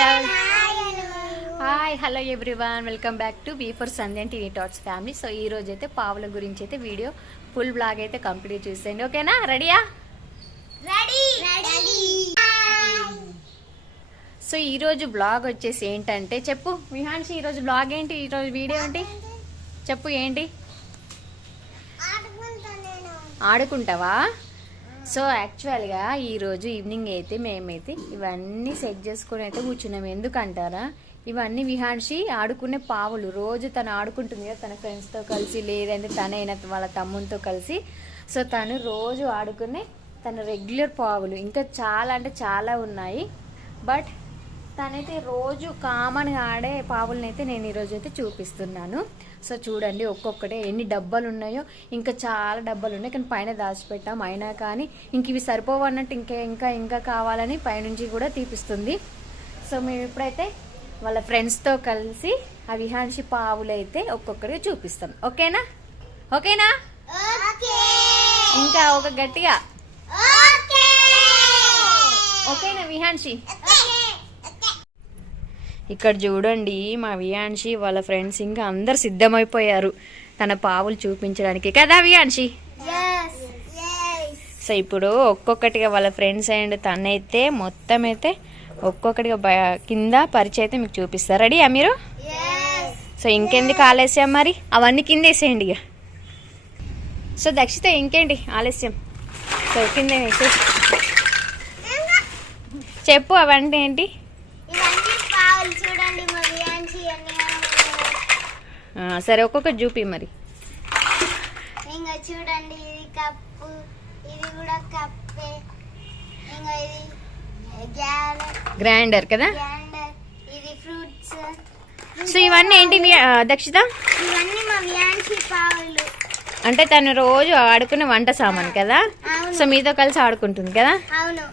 Hello hi hello everyone, welcome back to B for Sandhya and teeny tots family. So ఈ రోజు అయితే పావుల గురించి అయితే వీడియో ఫుల్ బ్లాగ్ అయితే కంప్లీట్ చేసేయండి. ఓకేనా? రెడీయా? సో ఈ రోజు బ్లాగ్ వచ్చేసి ఏంటంటే, చెప్పు విహాన్షి, ఈరోజు బ్లాగ్ ఏంటి? ఈరోజు వీడియో ఏంటి చెప్పు. ఏంటి ఆడుకుంటావా? సో యాక్చువల్గా ఈరోజు ఈవినింగ్ అయితే మేమైతే ఇవన్నీ సెట్ చేసుకుని అయితే కూర్చున్నాం. ఎందుకంటారా, ఇవన్నీ విహాన్షి ఆడుకునే పావులు. రోజు తను ఆడుకుంటుంది కదా తన ఫ్రెండ్స్తో కలిసి, లేదంటే తనైనా వాళ్ళ తమ్మునితో కలిసి. సో తను రోజు ఆడుకునే తన రెగ్యులర్ పావులు ఇంకా చాలా అంటే చాలా ఉన్నాయి. బట్ తనైతే రోజు కామన్గా ఆడే పావులని అయితే నేను ఈరోజు అయితే చూపిస్తున్నాను. సో చూడండి, ఒక్కొక్కటే ఎన్ని డబ్బాలు ఉన్నాయో. ఇంకా చాలా డబ్బాలు ఉన్నాయి, కానీ పైన దాచిపెట్టాం. అయినా కానీ ఇంక ఇవి సరిపోవు అన్నట్టు ఇంకా ఇంకా ఇంకా కావాలని పైనుంచి కూడా తీపిస్తుంది. సో మేము ఇప్పుడైతే వాళ్ళ ఫ్రెండ్స్తో కలిసి ఆ విహాన్షి పావులు అయితే ఒక్కొక్కటిగా చూపిస్తాం. ఓకేనా? ఓకేనా? ఇంకా ఒక గట్టిగా ఓకేనా విహాన్షి? ఇక్కడ చూడండి, మా విహాన్షి వాళ్ళ ఫ్రెండ్స్ ఇంకా అందరు సిద్ధమైపోయారు తన పావులు చూపించడానికి. కదా విహాన్షి? సో ఇప్పుడు ఒక్కొక్కటిగా వాళ్ళ ఫ్రెండ్స్ అండ్ తనైతే మొత్తం అయితే ఒక్కొక్కటిగా కింద పరిచయం అయితే మీకు చూపిస్తారు. రెడీయా మీరు? సో ఇంకెందుకు ఆలస్యం, మరి అవన్నీ కింద వేసేయండి ఇక. సో దక్షిత ఇంకేంటి ఆలస్యం? సో కింద వేసేసి చెప్పు అవన్నీ ఏంటి. సరే ఒక్కొక్కటి చూపి మరి. ఇంకా చూడండి, ఇది కప్పు, ఇది కూడా కప్పే. ఇంకా ఇది గ్రైండర్ కదా. ఇది ఫ్రూట్స్. సో ఇవన్నీ ఏంటి దక్షిత? ఇవన్నీ మా విహాన్షి పావులు. అంటే తను రోజు ఆడుకునే వంట సామాన్ కదా. సో మీతో కలిసి ఆడుకుంటుంది కదా. అవును.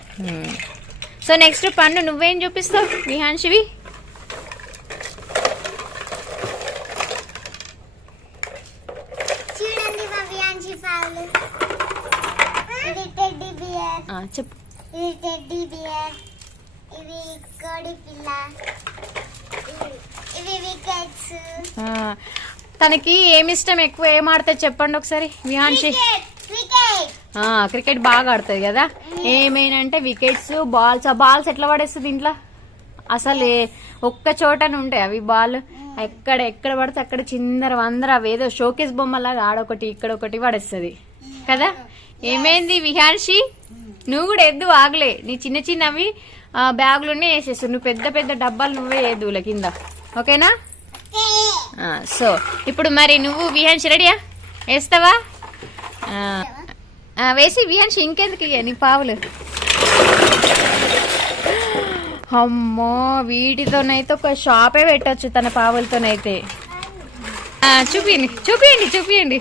సో నెక్స్ట్ పండు నువ్వేం చూపిస్తావు విహాన్షివి? చూడండి మా విహాన్షి పావులు. ఇది టెడ్డీ బియర్. చెప్పు. ఇది టెడ్డీ బియర్, ఇది కోడి పిల్ల, ఇవి వికెట్స్. తనకి ఏమి ఇష్టం, ఎక్కువ ఏం ఆడుతుంది చెప్పండి ఒకసారి విహాన్షి? క్రికెట్ బాగా ఆడుతుంది కదా. ఏమైనా అంటే వికెట్స్, బాల్స్. ఆ బాల్స్ ఎట్లా పడేస్తుంది ఇంట్లో? అసలు ఒక్క చోటనే ఉంటాయి అవి బాల్. ఎక్కడ ఎక్కడ పడితే అక్కడ చిందర వందర అవేదో షోకేస్ బొమ్మలాగా ఆడొకటి ఇక్కడ ఒకటి పడేస్తుంది కదా. ఏమైంది విహాన్షి, నువ్వు కూడా ఎద్దు ఆగలే. నీ చిన్న చిన్నవి బ్యాగులునే వేసేస్తావు, నువ్వు పెద్ద పెద్ద డబ్బాలు నువ్వే వేద్దులే కింద. ఓకేనా? సో ఇప్పుడు మరి నువ్వు విహాన్షి రెడీయా? వేస్తావా? వేసి విహాన్షి ఇంకెందుకు ఇక నీ పావులు. అమ్మో, వీటితోనైతే ఒక షాపే పెట్టచ్చు తన పావులతోనైతే. చూపియండి చూపియండి చూపియండి.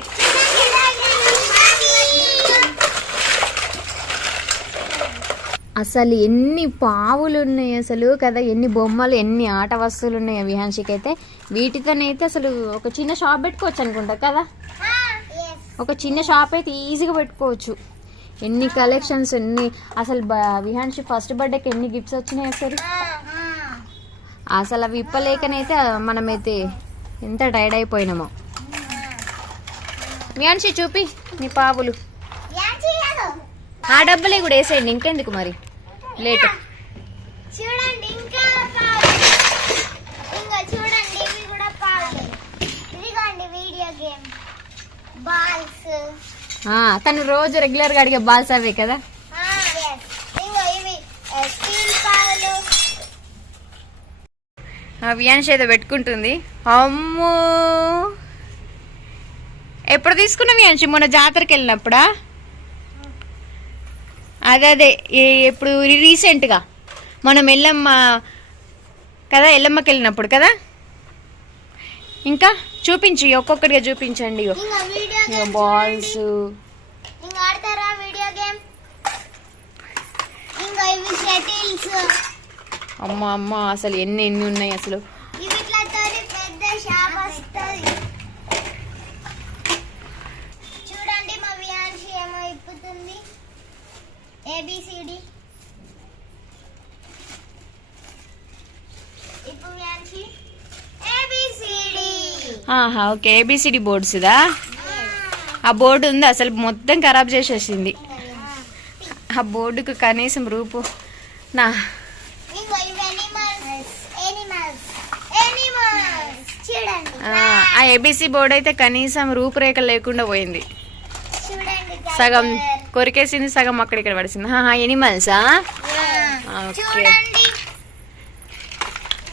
అసలు ఎన్ని పావులు ఉన్నాయి అసలు కదా, ఎన్ని బొమ్మలు, ఎన్ని ఆట వస్తువులు ఉన్నాయి విహాన్షికి అయితే. వీటితోనైతే అసలు ఒక చిన్న షాప్ పెట్టుకోవచ్చు అనుకుంటా కదా. ఒక చిన్న షాప్ అయితే ఈజీగా పెట్టుకోవచ్చు. ఎన్ని కలెక్షన్స్, ఎన్ని అసలు. విహాన్షి ఫస్ట్ బర్త్డేకి ఎన్ని గిఫ్ట్స్ వచ్చినాయి అసలు. అసలు అవి ఇప్పలేకనైతే మనమైతే ఎంత టైర్డ్ అయిపోయినామో. విహాన్షి చూపి నీ పావులు. ఆ డబ్బులే కూడా వేసేయండి, ఇంకెందుకు మరి లేట్. చూడండి ఇంకా చూడండి, ఇవి కూడా పావులు. ఇదిగోండి వీడియో గేమ్ బాల్స్. తను రోజు రెగ్యులర్ గా అడిగే బాల్స్ అవే కదా. ఇవి స్టీల్ పావులు. విహాన్షి ఏదో పెట్టుకుంటుంది. అమ్మో, ఎప్పుడు తీసుకున్నావు విహాన్షి? మొన్న జాతరకి వెళ్ళినప్పుడా? అదే ఎప్పుడు రీసెంట్గా మనం ఎల్లమ్మ కదా, ఎల్లమ్మకి వెళ్ళినప్పుడు కదా. ఇంకా చూపించు, ఒక్కొక్కటిగా చూపించండి. బాల్స్. అమ్మ అమ్మ, అసలు ఎన్ని ఎన్ని ఉన్నాయి అసలు. చూడండి మా విహాన్షి ఏమో ఇప్పుతుంది. ABCD. ఏబిసిడి. ఆహా ఓకే, ఏబిసిడి బోర్డ్స్ ఇదా. ఆ బోర్డు ఉంది అసలు మొత్తం ఖరాబ్ చేసేసింది. ఆ బోర్డుకు కనీసం రూపు నా ఇంకో ఇవి ఎనిమల్స్ చూడండి. ఆ ఏబిసి బోర్డు అయితే కనీసం రూపురేఖ లేకుండా పోయింది. చూడండి సగం కొరికేసింది, సగం అక్కడ ఇక్కడ పడిసింది. ఎనిమల్సా? ఓకే, చూడండి.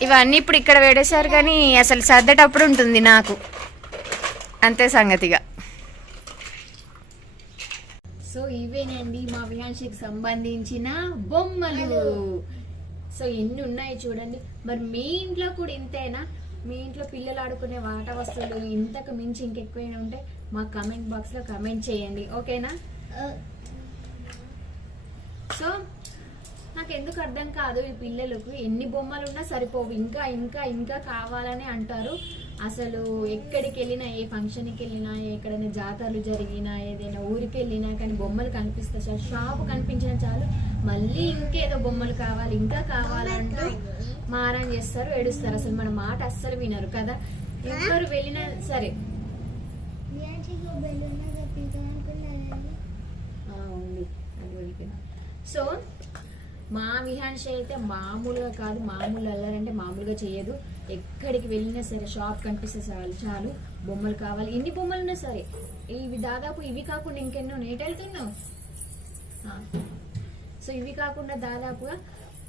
ఇవన్నీ ఇప్పుడు ఇక్కడ వేడేశారు కానీ అసలు సర్దేటప్పుడు ఉంటుంది నాకు, అంతే సంగతిగా. సో ఇవేనండి మా విహాన్షికి సంబంధించిన బొమ్మలు. సో ఎన్ని ఉన్నాయి చూడండి. మరి మీ ఇంట్లో కూడా ఇంతేనా? మీ ఇంట్లో పిల్లలు ఆడుకునే ఆట వస్తువులు ఇంతకు మించి ఇంకెక్కువైనా ఉంటే మా కమెంట్ బాక్స్లో కమెంట్ చేయండి, ఓకేనా? సో నాకు ఎందుకు అర్థం కాదు, ఈ పిల్లలకు ఎన్ని బొమ్మలు ఉన్నా సరిపోవు, ఇంకా ఇంకా ఇంకా కావాలని అంటారు. అసలు ఎక్కడికి వెళ్ళినా, ఏ ఫంక్షన్కి వెళ్ళినా, ఎక్కడైనా జాతరలు జరిగినా, ఏదైనా ఊరికి వెళ్ళినా కానీ బొమ్మలు కనిపిస్తాయి సార్. షాప్ కనిపించినా చాలు మళ్ళీ ఇంకేదో బొమ్మలు కావాలి, ఇంకా కావాలంటూ మారం చేస్తారు, ఏడుస్తారు. అసలు మన మాట అస్సలు వినరు కదా. ఎవరు వెళ్ళినా సరే. ఉంది అది. సో మా విహాన్షి అయితే మామూలుగా కాదు, మామూలు అల్లరంటే మామూలుగా చేయదు. ఎక్కడికి వెళ్ళినా సరే షాప్ కనిపిస్తే చాలు చాలు బొమ్మలు కావాలి. ఎన్ని బొమ్మలు ఉన్నా సరే, ఇవి దాదాపు ఇవి కాకుండా ఇంకెన్నో నేటి వెళ్తున్నావు. సో ఇవి కాకుండా దాదాపుగా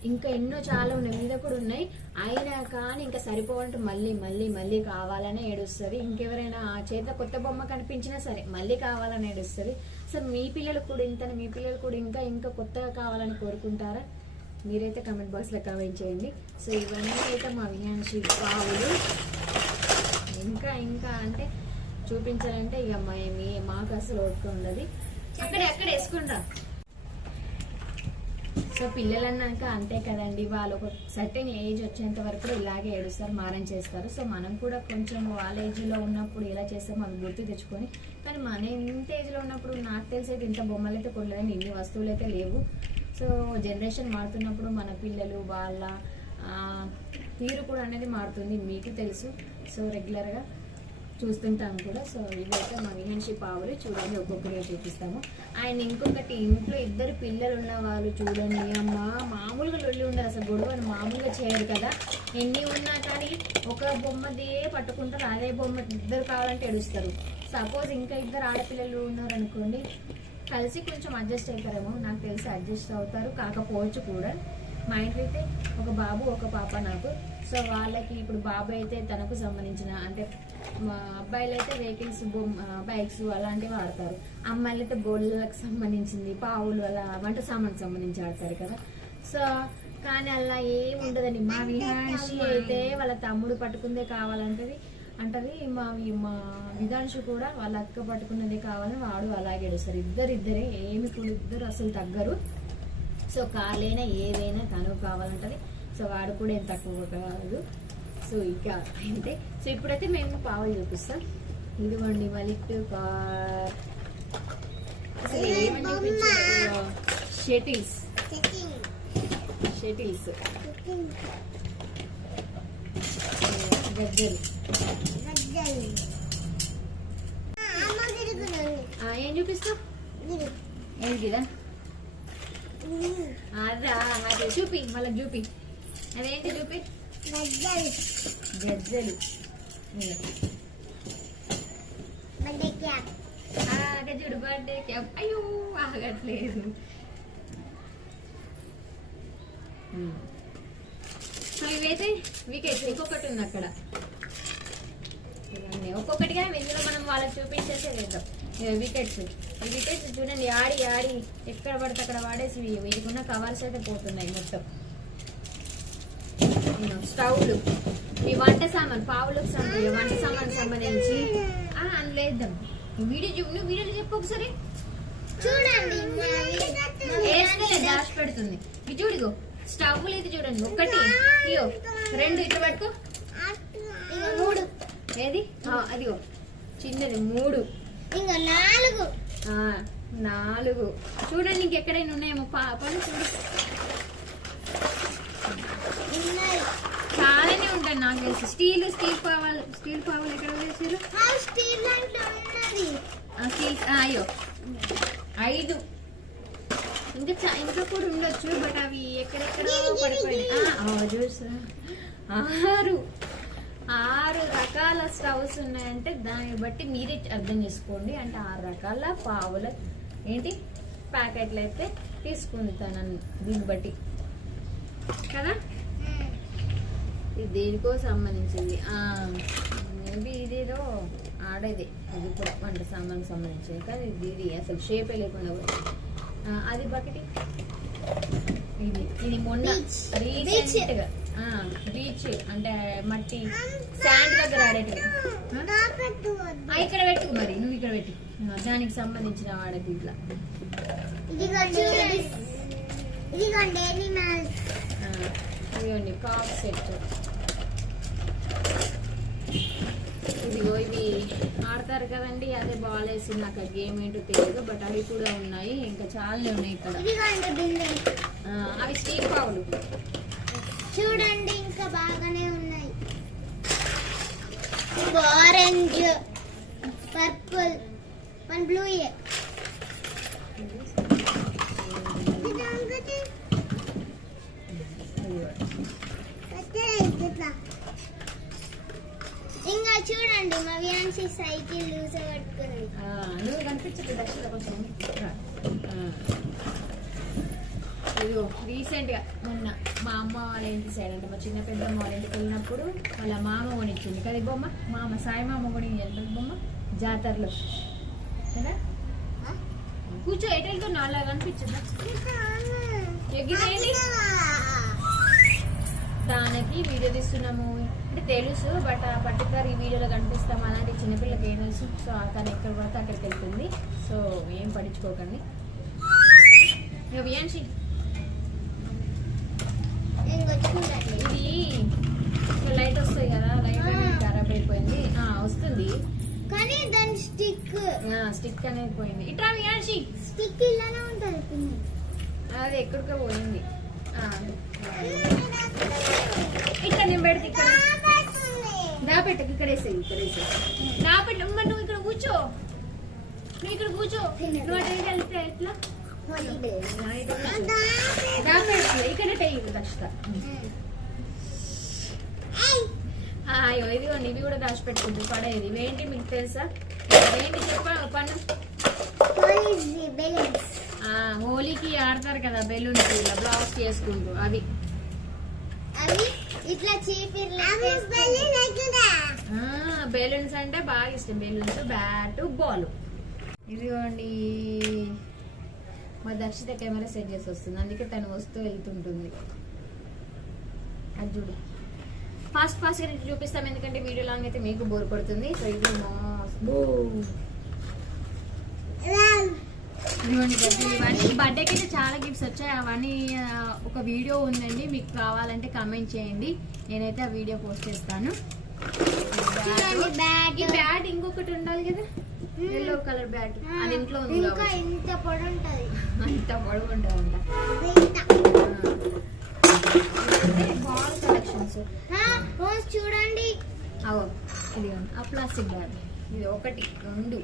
ఇంకా ఎన్నో చాలా ఉన్నాయి, మీద కూడా ఉన్నాయి. అయినా కానీ ఇంకా సరిపోవాలంటే మళ్ళీ మళ్ళీ మళ్ళీ కావాలనే ఏడుస్తుంది. ఇంకెవరైనా ఆ చేత కొత్త బొమ్మ కనిపించినా సరే మళ్ళీ కావాలని ఏడుస్తుంది. సో మీ పిల్లలు కూడా ఇంతనే, మీ పిల్లలు కూడా ఇంకా ఇంకా కొత్తగా కావాలని కోరుకుంటారా? మీరైతే కమెంట్ బాక్స్లో కమెంట్ చేయండి. సో ఇవన్నీ అయితే మా విహాన్షి పావులు. ఇంకా ఇంకా అంటే చూపించాలంటే ఇక మాకు అసలు ఓపిక ఉండదు. అక్కడే వేసుకుంటా. సో పిల్లలు అన్నాక అంతే కదండి, వాళ్ళు ఒక సర్టెన్ ఏజ్ వచ్చేంత వరకు ఇలాగే ఏడుస్తారు, మారం చేస్తారు. సో మనం కూడా కొంచెం వాళ్ళ ఏజ్లో ఉన్నప్పుడు ఎలా చేస్తామో అవి గుర్తు తెచ్చుకొని, కానీ మన ఇంత ఏజ్లో ఉన్నప్పుడు నాకు తెలిసి అయితే ఇంత బొమ్మలు అయితే కొనలేదని, ఇన్ని వస్తువులు అయితే లేవు. సో జనరేషన్ మారుతున్నప్పుడు మన పిల్లలు వాళ్ళ తీరు కూడా అనేది మారుతుంది, మీకు తెలుసు. సో రెగ్యులర్గా చూస్తుంటాం కూడా. సో ఇవైతే మా విహాన్షి పావులు చూడండి, ఒక్కొక్కరిగా చూపిస్తాము. అండ్ ఇంకొకటి, ఇంట్లో ఇద్దరు పిల్లలు ఉన్న వాళ్ళు చూడండి, అమ్మ మామూలుగా లొల్లి ఉండదు అసలు, గొడవని మామూలుగా చేయరు కదా. ఎన్ని ఉన్నా కానీ ఒక బొమ్మదే పట్టుకుంటారు, అదే బొమ్మ ఇద్దరు కావాలంటే ఏడుస్తారు. సపోజ్ ఇంకా ఇద్దరు ఆడపిల్లలు ఉన్నారనుకోండి, కలిసి కొంచెం అడ్జస్ట్ అవుతారేమో, నాకు తెలిసి అడ్జస్ట్ అవుతారు, కాకపోవచ్చు కూడా. మా ఇంట్లో అయితే ఒక బాబు ఒక పాప నాకు. సో వాళ్ళకి ఇప్పుడు బాబు అయితే తనకు సంబంధించిన, అంటే మా అబ్బాయిలు అయితే వెహికల్స్ బైక్స్ అలాంటివి వాడతారు, అమ్మాయిలు అయితే బోళ్ళకి సంబంధించింది, పావులు అలా వంట సామాన్కి సంబంధించి ఆడతారు కదా. సో కానీ అలా ఏమి ఉండదండి. మా విహాన్షి అయితే వాళ్ళ తమ్ముడు పట్టుకుందే కావాలంటది అంటది. మా విధాంశు కూడా వాళ్ళ అక్క పట్టుకున్నదే కావాలని వాడు అలాగే ఏడుస్తారు. ఇద్దరే ఏమి కూడా ఇద్దరు అసలు తగ్గరు. సో కాలేనా ఏదైనా తను కావాలంటది. సో వాడు కూడా ఏం తక్కువ కాదు. సో ఇక అంటే సో ఇప్పుడైతే మేము పావులు చూపిస్తాం. ఇదిగోండి మలిక్ కార్, అసలు ఏమని చూపించారు, షటిల్స్ గజ్జలు. ఏం చూపిస్తావు? ఏంటి కదా అదా, అదే చూపి, మళ్ళీ చూపి, అదేంటి చూపి. గజ్జలు అదే చూడు, బర్త్డే క్యాప్. అయ్యో ఆగట్లేదు. సో ఇవైతే వికెట్స్, ఇంకొకటి ఉంది అక్కడ. ఒక్కొక్కటిగా ఇందులో మనం వాళ్ళకి చూపించేసే వేద్దాం. వికెట్స్, ఈ వికెట్స్ చూడండి, ఆడి ఎక్కడ పడితే అక్కడ వాడేసి వీటికున్న కవర్స్ అయితే పోతున్నాయి మొత్తం. స్టవ్లు, ఈ వంట సామాన్ పావులకు వంట సామాన్ సంబంధించి అందులో వేద్దాం. వీడియోలో చెప్పు ఒకసారి. చూడండి వేస్తే దాచి పెడుతుంది. ఇది చూడిగో స్టవ్లు, ఇది చూడండి, ఒకటి ఇయో రెండు, ఇట్లా పట్టుకో, మూడు, ఏది అదిగో చిన్నది, మూడు, ఇంకా నాలుగు. చూడండి ఇంకెక్కడైనా ఉన్నాయేమో పాపలు, చూడు చాలానే ఉంటాయి, నాకు తెలుసు. స్టీల్ పావులు ఎక్కడ వేసారు? స్టీల్ దాంట్లో ఉన్నది. స్టీల్ అయ్యో 5 ఇంకా కూడా ఉండొచ్చు, బట్ అవి ఎక్కడెక్కడో పడిపోయినాయి. చూసా 6 రకాల స్టవ్స్ ఉన్నాయంటే దాన్ని బట్టి మీరే అర్థం చేసుకోండి. అంటే 6 రకాల పావుల ఏంటి ప్యాకెట్లు అయితే తీసుకుంటాను దీన్ని బట్టి కదా. ఇది దేనికో సంబంధించింది, మేబీ ఇదేదో ఆడేది, ఇది కూడా వంట సామాన్కి సంబంధించింది. కానీ ఇది అసలు షేపే లేకుండా అది బకెట్. ఇది మొన్న రీసెంట్గా బీచ్ అంటే మట్టి శాండ్ దగ్గర ఆడేటివి. ఇక్కడ పెట్టు, మరి నువ్వు ఇక్కడ పెట్టు, దానికి సంబంధించిన వాడేది. ఇట్లా ఇదిగోండి కాక్ సెట్. ఇదిగో ఇవి ఆడతారు కదండి, అదే బాల్ వేసి నాకు ఆ గేమ్ ఏంటో తెలియదు, బట్ అవి కూడా ఉన్నాయి, ఇంకా చాలానే ఉన్నాయి ఇక్కడ. అవి స్టీల్ పావులు చూడండి, ఇంకా బాగానే ఉన్నాయి. Orange, purple, one blue. ఇంకా చూడండి మా వ్యాన్సీ సైకిల్ లూజ్ పట్టుకుంది. నువ్వు కనిపించట్లేదు అక్షర కొంచెం. ఇదిగో రీసెంట్గా మొన్న మా అమ్మ వాళ్ళ ఇంటి సైడ్ అంటే మా చిన్న పెద్దమ్మ వాళ్ళ ఇంటికి వెళ్ళినప్పుడు వాళ్ళ మామ కొనిచ్చింది కదా ఈ బొమ్మ. సాయి మామ కొని బొమ్మ జాతరలో కదా. కూర్చో, ఎటు వెళ్తున్నా అలా కనిపించదా? ఎగిరేది దానికి వీడియో తీస్తున్నాము అంటే తెలుసు, బట్ పర్టికులర్ ఈ వీడియోలో కనిపిస్తాం అలాంటి చిన్నపిల్లకి ఏం తెలుసు. సో తను ఎక్కడ పడితే అక్కడికి వెళ్తుంది, సో ఏం పట్టించుకోకండి. వ్యాన్షి ఇది లైట్ వస్తాయి కదా, లైట్ అనేది ఖరాబ్ అయిపోయింది. వస్తుంది కానీ దాని స్టిక్ అనేది పోయింది. ఇట్లా వ్యాన్షి స్టిక్ ఇలానే ఉంటుంది, అది ఎక్కడికో పోయింది. ఇక్కడ నేను పెడితే ఇక్కడ దాపెట్టకు, ఇక్కడ వేసేది, దాపెట్టమ్మ. నువ్వు ఇక్కడ కూర్చో, నువ్వు అటు వెళ్తే ఎట్లా దాపెట్టు, ఇక్కడ దక్షత. అయ్యో ఇదిగోండి, ఇవి కూడా దాచిపెట్టుకుంటూ పడేది. ఇవేంటి మీకు తెలుసా? ఏంటి చెప్ప పన్ను. హోలీకి ఆడతారు కదా బెలూన్స్, ఇలా బ్లౌజ్ చేసుకుంటూ, అవి ఇట్లా బెలూన్స్ అంటే బాగా ఇష్టం. Balloons, bat, ball. ఇదిగోండి మా దక్షిత కెమెరా సెట్ చేసి వస్తుంది, అందుకే తను వస్తూ వెళ్తుంటుంది. అది చూడు, ఫాస్ట్ గా చూపిస్తాం, ఎందుకంటే వీడియో లాంగ్ అయితే మీకు బోర్ పడుతుంది. సో ఇది ఇవన్నీ బర్త్డేకి అయితే చాలా గిఫ్ట్స్ వచ్చాయి. అవన్నీ ఒక వీడియో ఉందండి, మీకు కావాలంటే కామెంట్ చేయండి, నేనైతే ఆ వీడియో పోస్ట్ చేస్తాను. ఈ బ్యాట్ ఇంకొకటి ఉండాలి కదా, ఎల్లో కలర్ బ్యాట్, అది ఇంట్లో ఉంది. ఇంత పొడవు ఉంటుంది, అంత పొడవు ఉంటుంది. బాల్ కలెక్షన్స్ చూడండి. ఇది ఆ ప్లాస్టిక్ బ్యాగ్, ఇది 1 2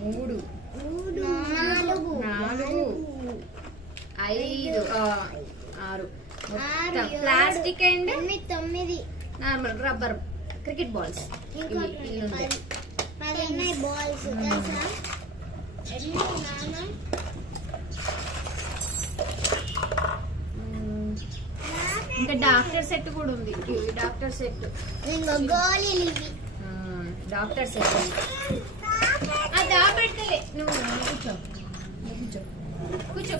3 4 5 6 plastic and 9 normal rubber cricket balls. 10 balls తెలుసా? ఇంకా డాక్టర్ సెట్ కూడా ఉంది. Doctor set, doctor set. దాపెట్టలే, నువ్వు కూర్చో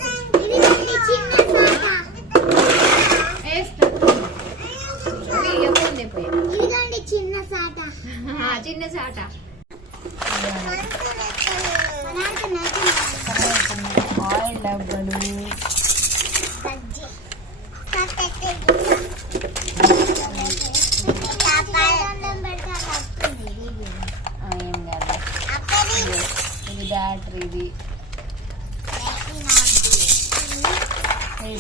చిన్న సాట. ఆయిల్ డబ్బలు, ఇది బ్యాటరీ, ఇది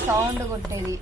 సౌండ్ కొట్టేది,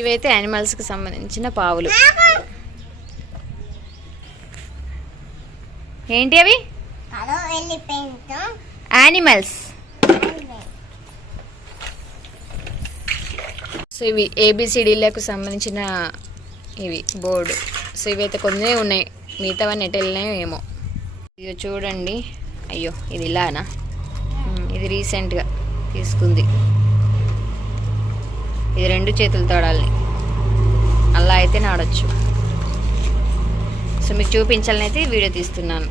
ఇవైతే యానిమల్స్కి సంబంధించిన పావులు. ఏంటి అవి? యానిమల్స్. సో ఇవి ఏబిసిడీలకు సంబంధించిన ఇవి బోర్డు. సో ఇవైతే కొన్ని ఉన్నాయి, మిగతావన్నీ ఎటు వెళ్ళినాయో ఏమో. ఇది చూడండి. అయ్యో ఇది ఇలానా? ఇది రీసెంట్గా తీసుకుంది. ఇది 2 చేతులతో ఆడాలి, అలా అయితే ఆడొచ్చు. సో మీకు చూపించాలని అయితే వీడియో తీస్తున్నాను.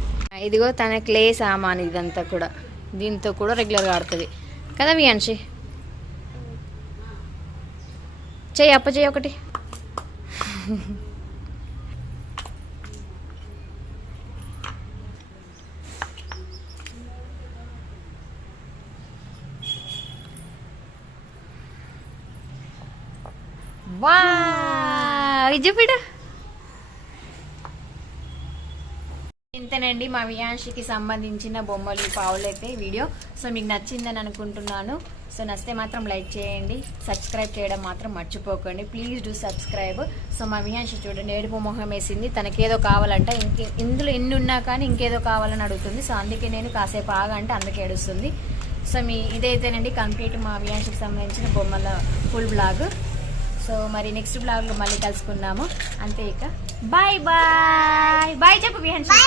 ఇదిగో తన క్లే సామాన్ ఇదంతా కూడా, దీంతో కూడా రెగ్యులర్గా ఆడుతుంది కదా వియాన్షి. చెయ్యి అప్ప చెయ్యి ఒకటి. వా ఇది చూపిడు. ఇంతేనండి మా వియాన్షికి సంబంధించిన బొమ్మలు పావులు అయితే వీడియో. సో మీకు నచ్చిందని అనుకుంటున్నాను. సో నచ్చితే మాత్రం లైక్ చేయండి, సబ్స్క్రైబ్ చేయడం మాత్రం మర్చిపోకండి. Please do subscribe. సో మా వియాన్షి చూడండి ఏడుపు మొహం వేసింది, తనకేదో కావాలంట. ఇందులో ఎన్ని ఉన్నా కానీ ఇంకేదో కావాలని అడుగుతుంది. సో అందుకే నేను కాసేపు ఆగంటే అందుకే ఏడుస్తుంది. సో ఇదైతేనండి కంప్లీట్ మా వియాన్షికి సంబంధించిన బొమ్మల ఫుల్ బ్లాగ్. సో మరి నెక్స్ట్ బ్లాగ్లో మళ్ళీ కలుసుకుందాము. అంతే, ఇక బాయ్ బాయ్. బాయ్ చెప్పు వియాన్షి.